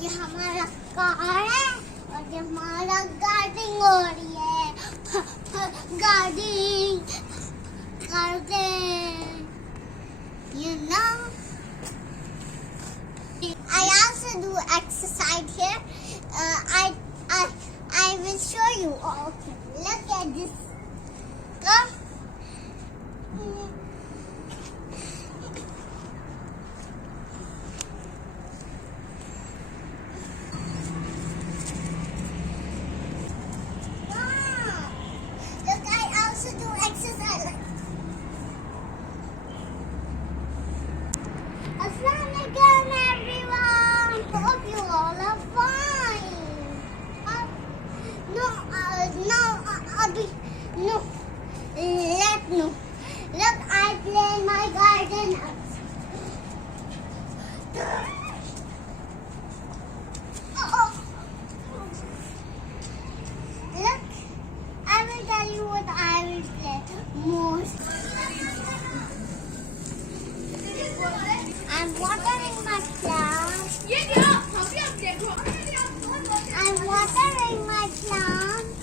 ये हमारा कार है और ये हमारा गार्डनिंग हो रही है gardening you know I also do exercise here I will show you okay look at this come Alaikum everyone. Hope you all are fine. No. Look, I play in my garden. Look, I will tell you what I will play most. I'm watering my plants. I'm watering my plants.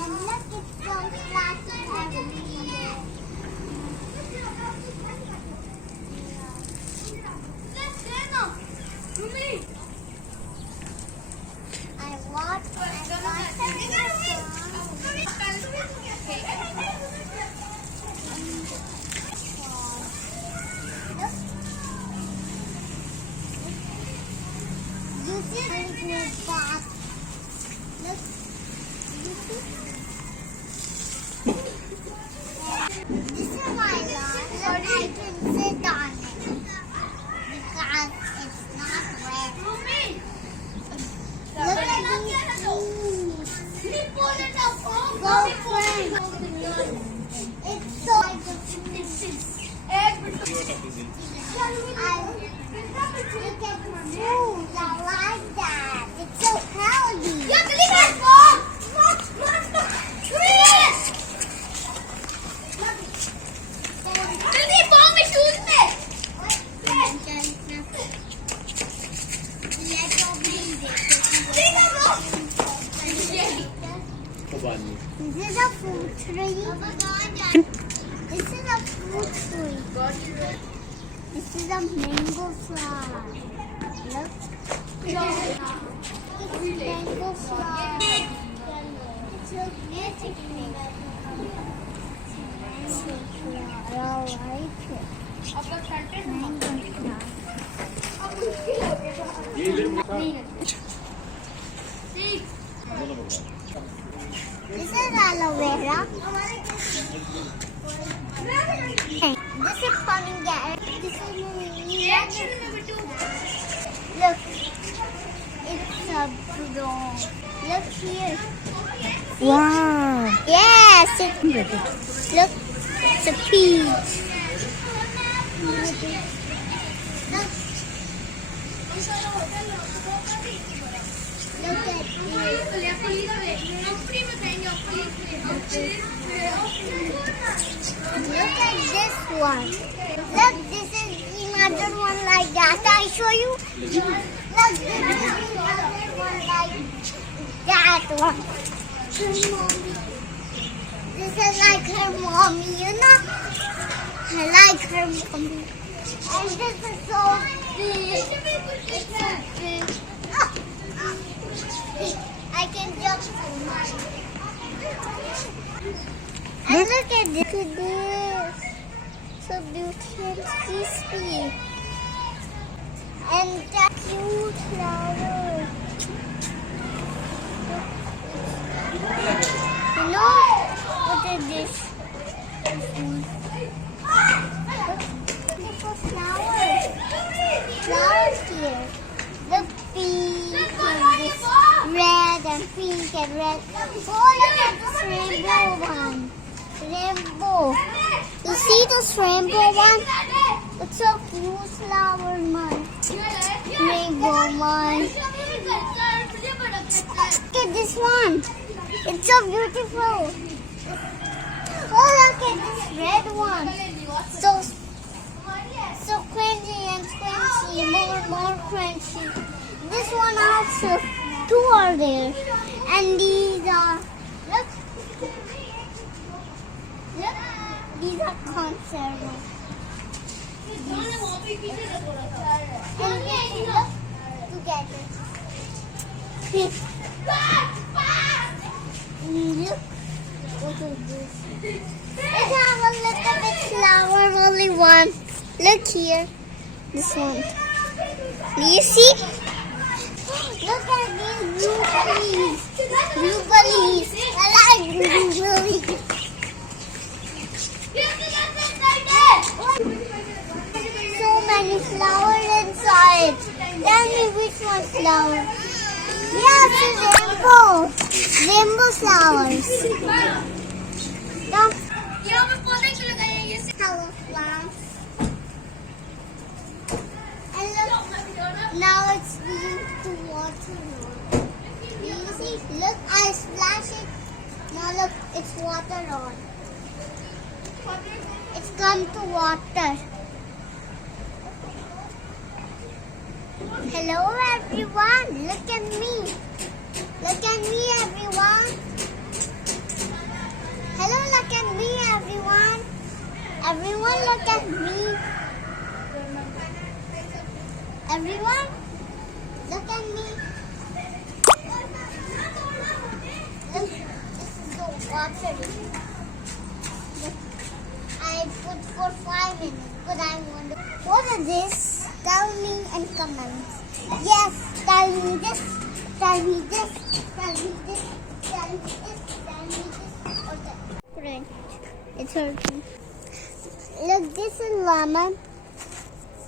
And look, it's so flashing everywhere. I'm watering my plants. This is my lawn. Look, I can sit on it because it's not wet. Look at these trees. Go friend. It's so look at my food. I like that. It's so healthy. This is a fruit tree. This is a fruit tree. This is a mango flower. Look. It's mango flower. It's a magic flower. I like it. Mango This is aloe vera. This is pomegranate. This is look, it's a brown. Look here. Wow. Yes. Look, it's a peach. Look at this. Look at this one. Look, this is another one like that. I show you. Look, this is another one like that one. This is like her mommy, you know. I like her mommy. And this is so big. It's so big. I can jump so much. And look at this. So beautiful and crispy. And that cute flower. You know, what is this? Beautiful flowers. Flowers here. Look, pink and this red and pink and red. Oh, look at this rainbow one. Rainbow. You see this rainbow one? It's a blue flower one. Rainbow one. Look at this one. It's so beautiful. Oh, look at this red one. So crunchy and crunchy. More crunchy. this one also. Two are there. And these are, look. Look, these are conserved. And look together. Look, what is this? It has a little bit flower, only one. Look here, this one. Do you see? Look at these blueberries. Blueberries. I like blueberries. So many flowers inside. Tell me which one flower. Yes, rainbow. Rainbow flowers. Hello, plants. And look, now it's being to water. Do you see? Look, I splash it. Now look, it's water on. It's come to water. Hello everyone, look at me. Look at me everyone. Hello, look at me everyone. Everyone look at me. Everyone, look at me. Look, this is the water. Look, I put for 5 minutes, but I wonder, what is this? Tell me in comments. Yes, tell me this, tell me this, tell me this, tell me this, tell me this, or that. Great. It's hurting. Look, this is lemon.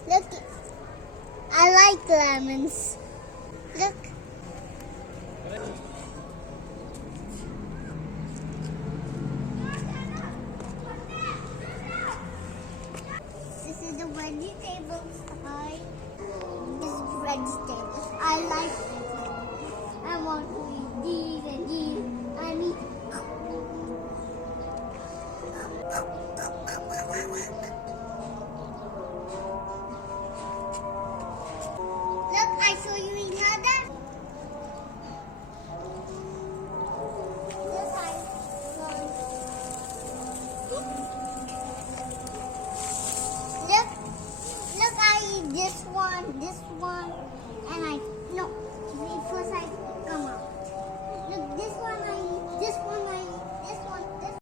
Look, I like lemons. Look. This is the vegetables. This vegetables. I like vegetables. I want to eat these and these. I mean. Look, I show you another. Look, Look, I eat this one,